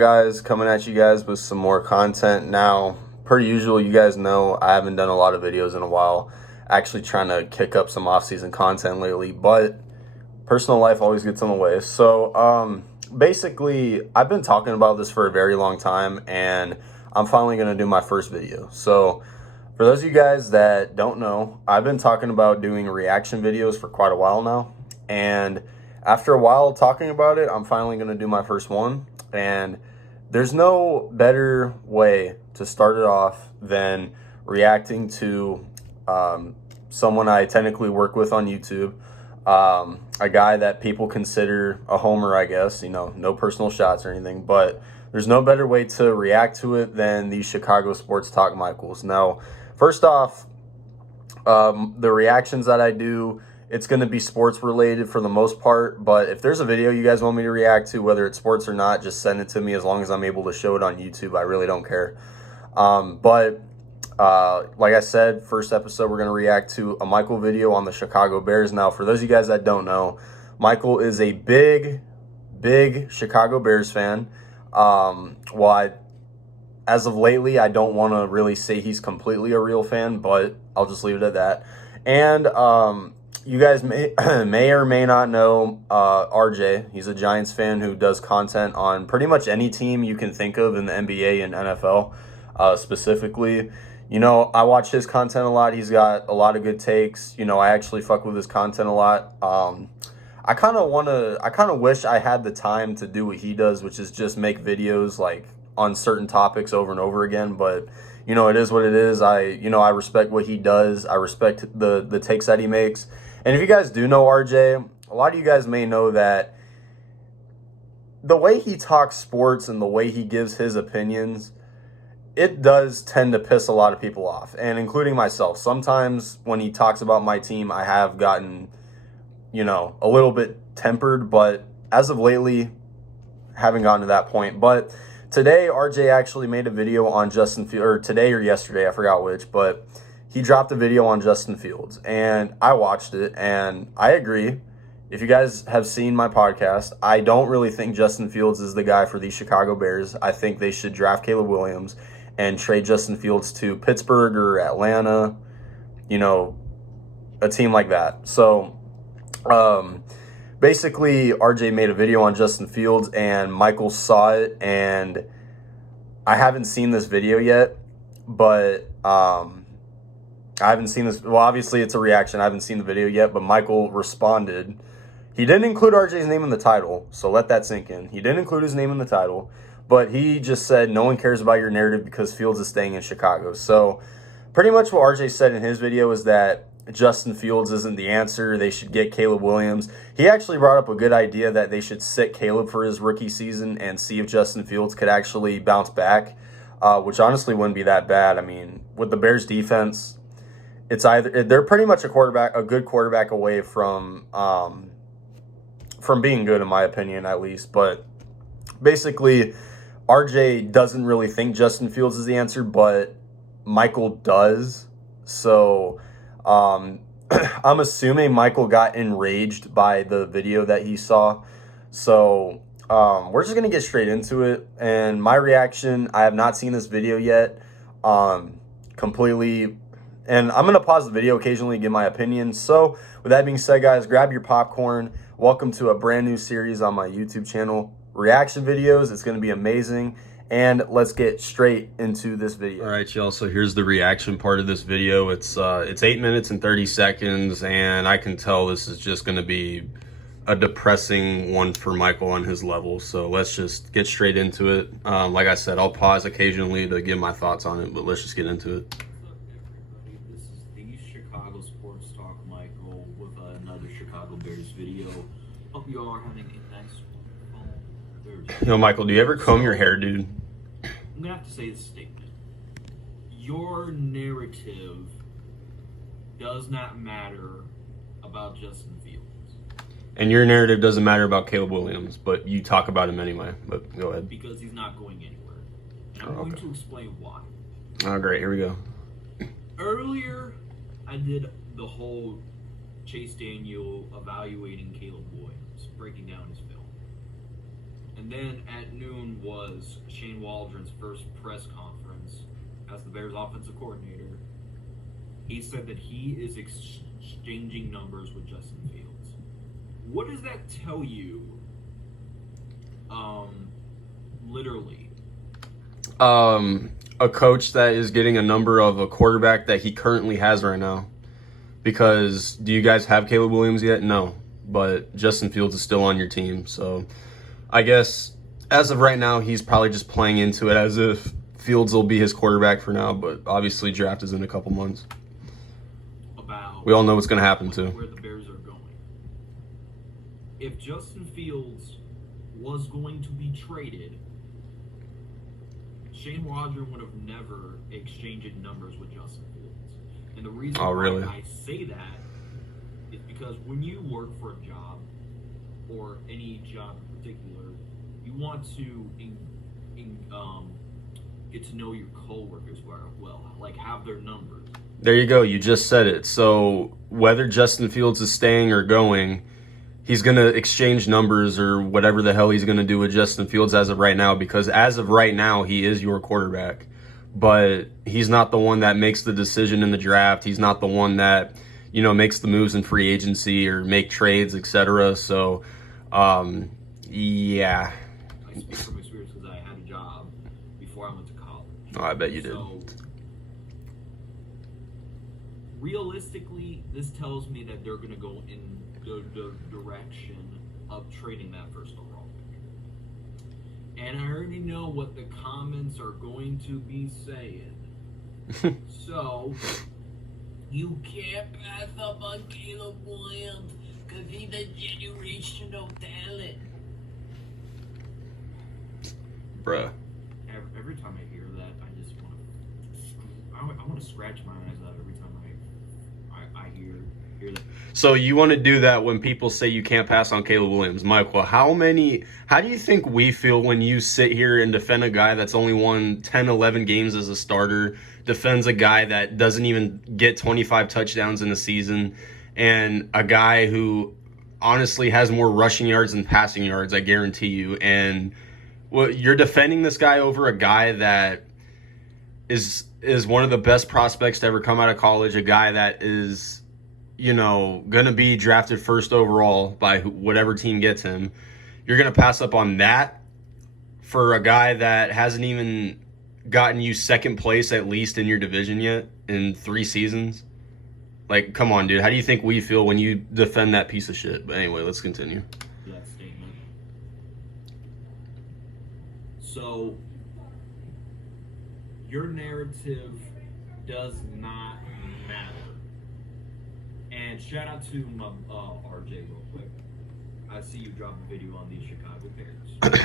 guys? Coming at you guys with some more content. Now, per usual, you guys know I haven't done a lot of videos in a while. Actually trying to kick up some off-season content lately, but personal life always gets in the way. So, basically, I've been talking about this for a very long time, and I'm finally going to do my first video. So, for those of you guys that don't know, I've been talking about doing reaction videos for quite a while now, and after a while talking about it, I'm finally going to do my first one. And there's no better way to start it off than reacting to someone I technically work with on YouTube, a guy that people consider a homer, I guess, no personal shots or anything, but there's no better way to react to it than the Chicago Sports Talk Michaels. Now, first off, the reactions that I do, it's going to be sports related for the most part, but if there's a video you guys want me to react to, whether it's sports or not, just send it to me as long as I'm able to show it on YouTube. I really don't care. But like I said, first episode, we're going to react to a Michael video on the Chicago Bears. Now, for those of you guys that don't know, Michael is a big Chicago Bears fan. As of lately, I don't want to really say he's completely a real fan, but I'll just leave it at that. And you guys may or may not know RJ. He's a Giants fan who does content on pretty much any team you can think of in the NBA and NFL specifically. I watch his content a lot. He's got a lot of good takes. I actually fuck with his content a lot. I kind of wish I had the time to do what he does, which is just make videos like on certain topics over and over again. But it is what it is. I respect what he does. I respect the takes that he makes. And if you guys do know RJ, a lot of you guys may know that the way he talks sports and the way he gives his opinions, it does tend to piss a lot of people off, and including myself. Sometimes when he talks about my team, I have gotten, a little bit tempered, but as of lately, haven't gotten to that point. But today, RJ actually made a video on Justin Fields, or today or yesterday, I forgot which, but he dropped a video on Justin Fields, and I watched it, and I agree. If you guys have seen my podcast, I don't really think Justin Fields is the guy for the Chicago Bears. I think they should draft Caleb Williams and trade Justin Fields to Pittsburgh or Atlanta, a team like that. So, basically, RJ made a video on Justin Fields, and Michael saw it, and I haven't seen this video yet, but I haven't seen this. Well, obviously, it's a reaction. I haven't seen the video yet, but Michael responded. He didn't include RJ's name in the title, so let that sink in. He didn't include his name in the title, but he just said, no one cares about your narrative because Fields is staying in Chicago. So pretty much what RJ said in his video is that Justin Fields isn't the answer. They should get Caleb Williams. He actually brought up a good idea that they should sit Caleb for his rookie season and see if Justin Fields could actually bounce back, which honestly wouldn't be that bad. I mean, with the Bears defense, they're pretty much a good quarterback away from being good, in my opinion, at least. But basically, RJ doesn't really think Justin Fields is the answer, but Michael does. So I'm assuming Michael got enraged by the video that he saw. So we're just going to get straight into it. And my reaction, I have not seen this video yet completely. And I'm going to pause the video occasionally to give my opinion. So with that being said, guys, grab your popcorn. Welcome to a brand new series on my YouTube channel. Reaction videos. It's going to be amazing. And let's get straight into this video. All right, y'all. So here's the reaction part of this video. It's 8 minutes and 30 seconds. And I can tell this is just going to be a depressing one for Michael on his level. So let's just get straight into it. Like I said, I'll pause occasionally to give my thoughts on it, but let's just get into it. Sports Talk Michael with another Chicago Bears video. Hope you all are having a nice Thursday. Yo, Michael, do you ever comb your hair, dude? I'm gonna have to say this statement. Your narrative does not matter about Justin Fields. And your narrative doesn't matter about Caleb Williams, but you talk about him anyway. But go ahead. Because he's not going anywhere. And I'm going to explain why. Oh, great. Here we go. Earlier, I did the whole Chase Daniel evaluating Caleb Williams, breaking down his film. And then at noon was Shane Waldron's first press conference as the Bears offensive coordinator. He said that he is exchanging numbers with Justin Fields. What does that tell you? Literally. A coach that is getting a number of a quarterback that he currently has right now. Because do you guys have Caleb Williams yet? No. But Justin Fields is still on your team. So I guess as of right now, he's probably just playing into it as if Fields will be his quarterback for now. But obviously draft is in a couple months. We all know what's going to happen too. Where the Bears are going. If Justin Fields was going to be traded, Shane Waldron would have never exchanged numbers with Justin Fields. And the reason why I say that is because when you work for a job, or any job in particular, you want to get to know your coworkers well, like have their numbers. There you go. You just said it. So whether Justin Fields is staying or going, he's going to exchange numbers or whatever the hell he's going to do with Justin Fields as of right now, because as of right now, he is your quarterback. But he's not the one that makes the decision in the draft. He's not the one that, makes the moves in free agency or make trades, etc. So, yeah. I speak from experience because I had a job before I went to college. Oh, I bet you did. So, realistically, this tells me that they're going to go in the direction of trading that first overall pick. And I already know what the comments are going to be saying. So, you can't pass up on Caleb Williams because he's a generational talent. Bruh. Every time I hear that, I just want to scratch my eyes out every time I hear that. So you want to do that when people say you can't pass on Caleb Williams. Michael, how do you think we feel when you sit here and defend a guy that's only won 10, 11 games as a starter, defends a guy that doesn't even get 25 touchdowns in a season, and a guy who honestly has more rushing yards than passing yards, I guarantee you, and you're defending this guy over a guy that is one of the best prospects to ever come out of college, a guy that is going to be drafted first overall by whatever team gets him. You're going to pass up on that for a guy that hasn't even gotten you second place at least in your division yet in 3 seasons? Like, come on, dude. How do you think we feel when you defend that piece of shit? But anyway, let's continue. That statement. So, your narrative does not matter. And shout out to my RJ real quick. I see you drop a video on the Chicago Bears.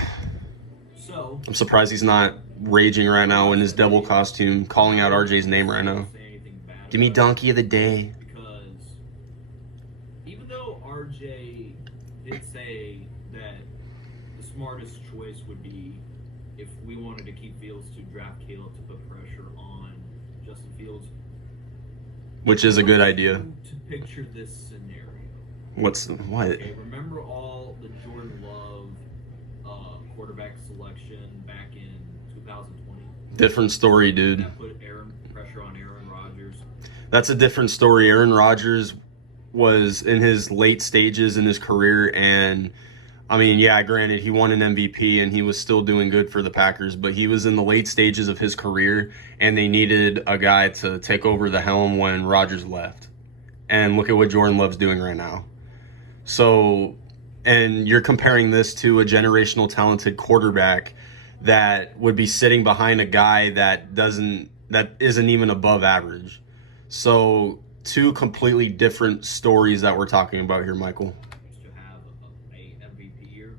So I'm surprised he's not raging right now in his devil costume, calling out RJ's name right now. Give me donkey of the day. Because even though RJ did say that the smartest choice would be, if we wanted to keep Fields, to draft Caleb to put pressure on Justin Fields. Which is a good idea. To picture this scenario. What? Okay, remember all the Jordan Love quarterback selection back in 2020? Different story, dude. That put pressure on Aaron Rodgers. That's a different story. Aaron Rodgers was in his late stages in his career, and I mean, yeah, granted, he won an MVP and he was still doing good for the Packers, but he was in the late stages of his career, and they needed a guy to take over the helm when Rodgers left. And look at what Jordan Love's doing right now. So, and you're comparing this to a generational talented quarterback that would be sitting behind a guy that isn't even above average. So, 2 completely different stories that we're talking about here, Michael. To have a MVP year.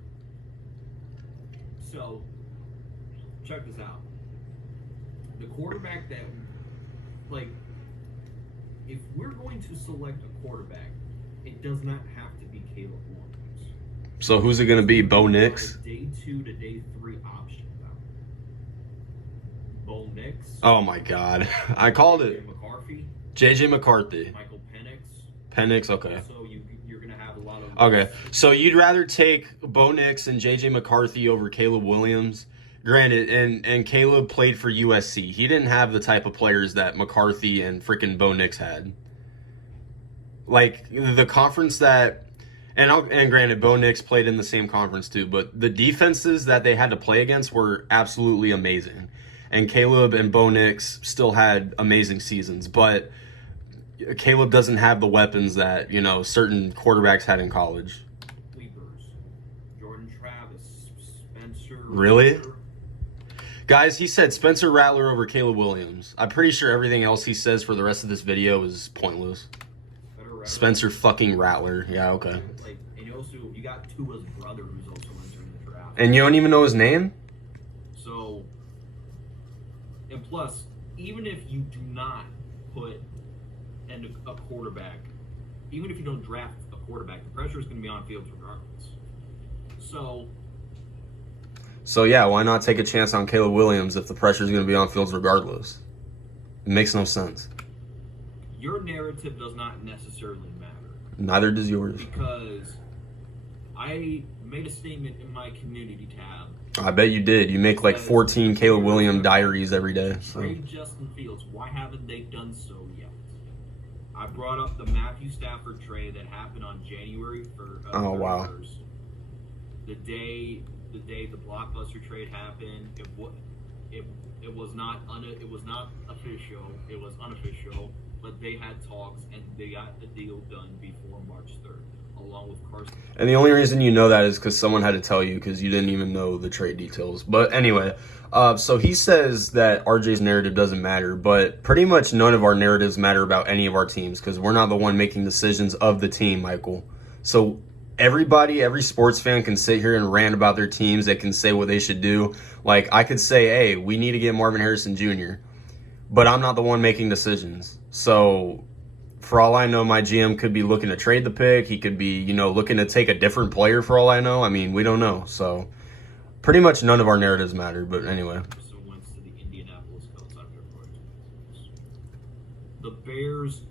So, check this out. The quarterback that, if we're going to select a quarterback, it does not have to be Caleb Williams. So who's it going to be? Bo Nix? Day 2 to day 3 option out. Bo Nix. Oh my God. I called it. McCarthy. JJ McCarthy. Michael Penix. Penix, okay. So you're going to have a lot of Okay, so you'd rather take Bo Nix and J.J. McCarthy over Caleb Williams? Granted, and Caleb played for USC. He didn't have the type of players that McCarthy and freaking Bo Nix had. Like the conference that, and granted, Bo Nix played in the same conference too, but the defenses that they had to play against were absolutely amazing. And Caleb and Bo Nix still had amazing seasons, but Caleb doesn't have the weapons that, you know, certain quarterbacks had in college. Sleepers. Jordan Travis, Spencer. Really? Rattler. Guys, he said Spencer Rattler over Caleb Williams. I'm pretty sure everything else he says for the rest of this video is pointless. Spencer fucking Rattler. Yeah, okay. Like, and you got Tua's brother who's also entering the draft. And you don't even know his name? So, and plus, even if you do not put a quarterback, even if you don't draft a quarterback, the pressure is going to be on fields regardless. So yeah, why not take a chance on Caleb Williams if the pressure is going to be on fields regardless? It makes no sense. Your narrative does not necessarily matter. Neither does yours. Because I made a statement in my community tab. I bet you did. You make like 14 Caleb Williams diaries every day. So. Trade Justin Fields. Why haven't they done so yet? I brought up the Matthew Stafford trade that happened on January 1st. Oh, wow. The day the Blockbuster trade happened, it was not official. It was unofficial, but they had talks and they got the deal done before March 3rd, along with Carson. And the only reason you know that is because someone had to tell you because you didn't even know the trade details. But anyway, so he says that RJ's narrative doesn't matter, but pretty much none of our narratives matter about any of our teams because we're not the one making decisions of the team, Michael. So every sports fan can sit here and rant about their teams. They can say what they should do. Like I could say, hey, we need to get Marvin Harrison Jr., but I'm not the one making decisions. So for all I know, my GM could be looking to trade the pick. He could be, looking to take a different player for all I know. I mean, we don't know. So pretty much none of our narratives matter. But anyway. The Bears,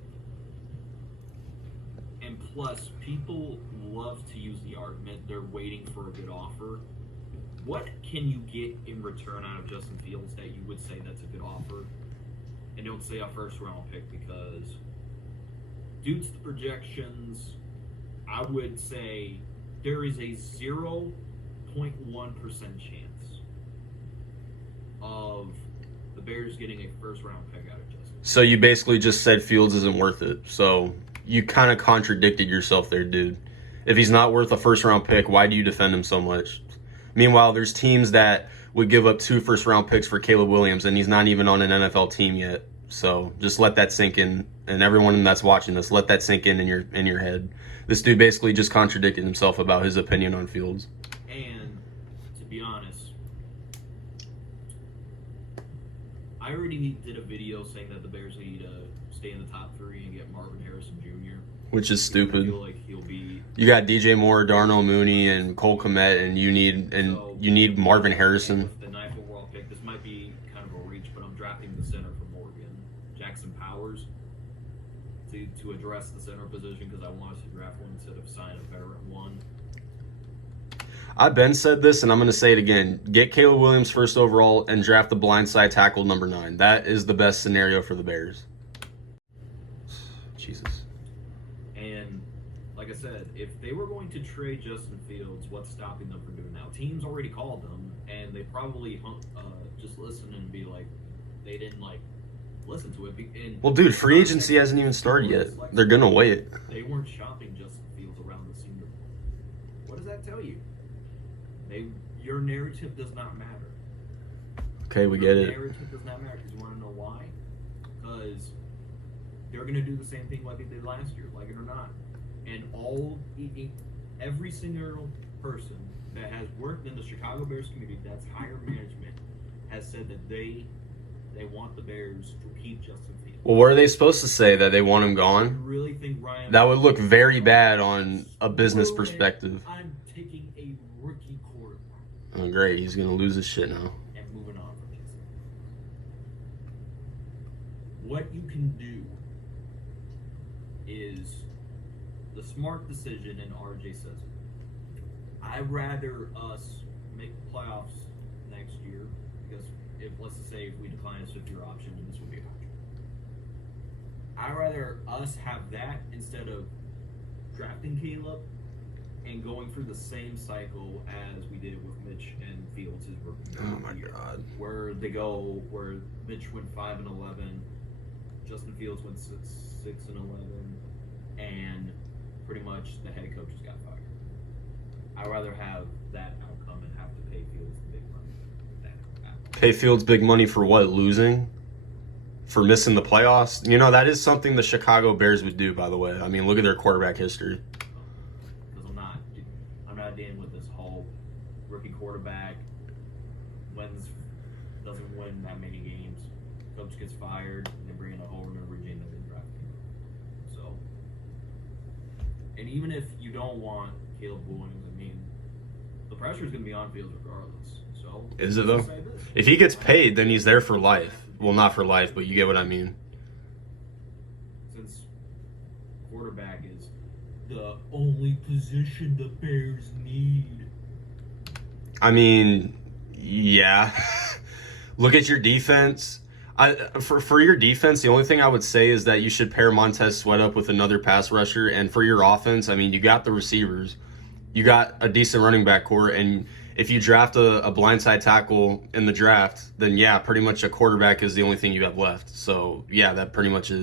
and plus, people love to use the argument they're waiting for a good offer. What can you get in return out of Justin Fields that you would say that's a good offer? And don't say a first-round pick because due to the projections, I would say there is a 0.1% chance of the Bears getting a first-round pick out of Justin. So you basically just said Fields isn't worth it. So you kind of contradicted yourself there, dude. If he's not worth a first-round pick, why do you defend him so much? Meanwhile, there's teams that would give up 2 first-round picks for Caleb Williams, and he's not even on an NFL team yet. So just let that sink in, and everyone that's watching this, let that sink in your head. This dude basically just contradicted himself about his opinion on Fields. And to be honest, I already did a video saying that the Bears need to stay in the top 3 and get Marvin Harrison Jr. Which is stupid. I feel like he'll be. You got DJ Moore, Darnell Mooney, and Cole Kmet, and you need Marvin Harrison. With the 9th overall pick, this might be kind of a reach, but I'm drafting the center for Morgan, Jackson Powers, to address the center position because I want us to draft one instead of sign a veteran one. I've been said this, and I'm going to say it again. Get Caleb Williams first overall and draft the blindside tackle number 9. That is the best scenario for the Bears. Jesus. And like I said, if they were going to trade Justin Fields, what's stopping them from doing now? Teams already called them, and they probably just listen and be like, they didn't listen to it. And well, dude, free agency hasn't even started yet. They're gonna wait. They weren't shopping Justin Fields around the Senior Bowl. What does that tell you? Your narrative does not matter. Okay, we get it. Your narrative does not matter because you want to know why? Because they're going to do the same thing like they did last year, like it or not. And every single person that has worked in the Chicago Bears community, that's higher management, has said that they want the Bears to keep Justin Fields. Well, what are they supposed to say? That they want him gone? You really think Ryan? That would look very bad on a business perspective. I'm taking a rookie quarterback. Oh, great. He's going to lose his shit now. And moving on from this. What you can do is the smart decision, and RJ says it. I'd rather us make the playoffs next year because if let's just say if we decline a fifth-year option, then this would be an option. I'd rather us have that instead of drafting Caleb and going through the same cycle as we did with Mitch and Fields' rookie Oh my year, God. where Mitch went 5-11, Justin Fields went 6-11, and pretty much the head coaches got fired. I'd rather have that outcome and have to pay Fields the big money than that. Pay Fields big money for what? Losing? For missing the playoffs? You know, that is something the Chicago Bears would do, by the way. I mean, look at their quarterback history. Because I'm not dealing with this whole rookie quarterback doesn't win that many games. Coach gets fired, and they bring in a whole new regime that didn't draft him. So, and even if you don't want Caleb Williams, I mean, the pressure is going to be on Fields regardless. So, Is it though? If he gets paid, then he's there for life. Well, not for life, but you get what I mean. Since quarterback is the only position the Bears need. I mean, yeah. Look at your defense. For your defense, the only thing I would say is that you should pair Montez Sweat up with another pass rusher. And for your offense, I mean, you got the receivers. You got a decent running back core. And if you draft a blindside tackle in the draft, then yeah, pretty much a quarterback is the only thing you have left. So yeah, that pretty much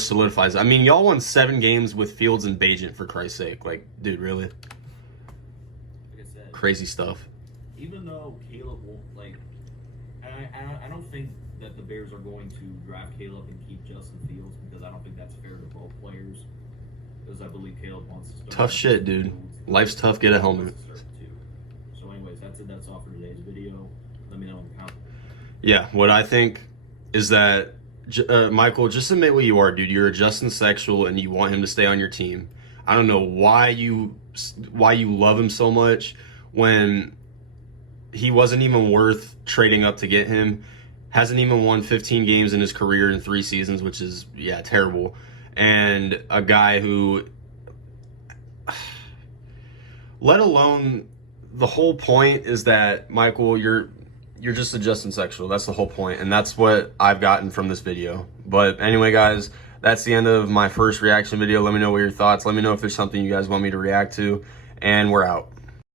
solidifies it. I mean, y'all won 7 games with Fields and Bajent, for Christ's sake. Like, dude, really? Like I said, Crazy stuff. even though Caleb won't I don't think that the Bears are going to draft Caleb and keep Justin Fields because I don't think that's fair to both players. Because I believe Caleb wants to start. Tough shit, dude. Life's tough. Get a helmet. So, anyways, that's it. That's all for today's video. Let me know in the comments. Yeah, what I think is that Michael, just admit what you are, dude. You're a Justin Sexual, and you want him to stay on your team. I don't know why you love him so much when he wasn't even worth trading up to get him. Hasn't even won 15 games in his career in 3 seasons, which is, yeah, terrible. And a guy who, let alone, the whole point is that, Michael, you're just a Justin Sexual. That's the whole point, and that's what I've gotten from this video. But anyway, guys, that's the end of my first reaction video. Let me know what your thoughts. Let me know if there's something you guys want me to react to, and we're out.